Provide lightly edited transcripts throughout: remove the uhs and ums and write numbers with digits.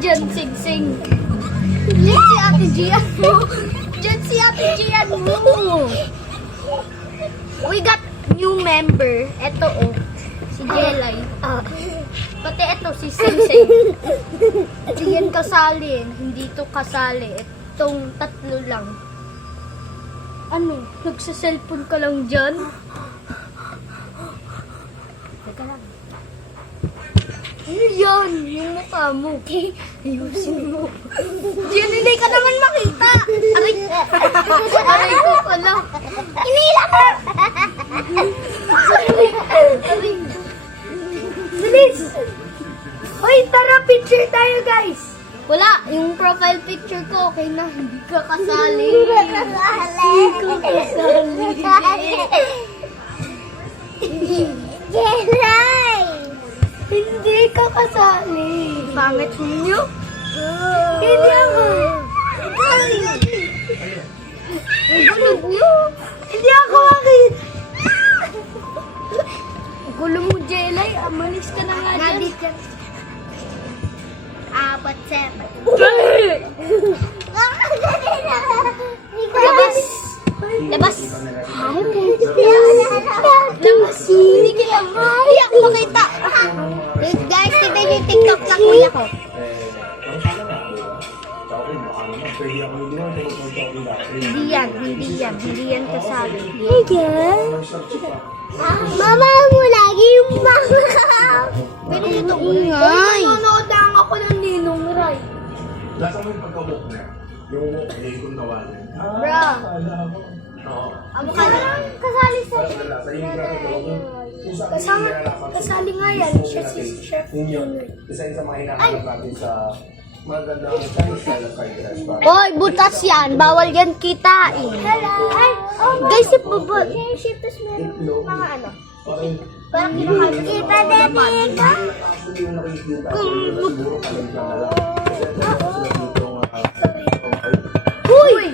dyan, sing-sing. Dyan si Ate Gian mo. Dyan si Ate Gian mo. We got new member. Eto oh. Si Jelay. Pati eto si Sing-Sing. Hindi yan kasali. Hindi to kasali. Itong tatlo lang. Ano? Nagsa-cellphone ka lang dyan? Teka lang. Ano yan? Yung mukha mo. Ayusin mo. Diyan, hindi ka naman makita. Aray. Aray ko pala. Inila mo! Aray. Bilis! Hoy, tara, picture tayo, guys! Wala, yung profile picture ko, okay na, hindi ka kasali. Hindi ka kasali. Jelay! Hindi ka kasali. Pangit ninyo? Hindi ako. Ang gulo nyo. Hindi ako akit. Gulo mo, Jelay. Amalis ka na nga dyan. 4-7. Labas! Labas! Labas! Hindi kita. Hindi ako makita. Guys, tignan yung TikTok na kuya ko. Hindi yan kasali. Mama mo lagi yung mama. Pero ito ungay. Nanonood lang ako ng Ninong Ray. Lasa mo yung pagka-walk na. Yung walk na yung tawagin. Bro. Oo. Amo ka lang kasali sa kasali nga yan. Siya si Chef. Yun. Isa yung sa mga hinahanap natin sa magandang Chinese style of fried rice. Hoy, butas yan. Bawal yan kitain. Hello. Ay, guys, si Bobo. Shippers meron mga ano. Parang kinakain. Kita dito. Huy!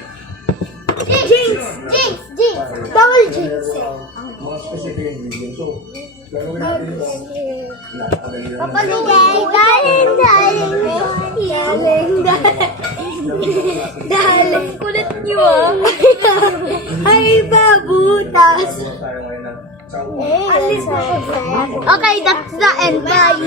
Jinx! Bawal jinx. Mga specific ingredients. So, gagawin natin ito. Papalugay. Daling. Kulit niyo ah. Ay, babutas. Okay, that's the end. Bye.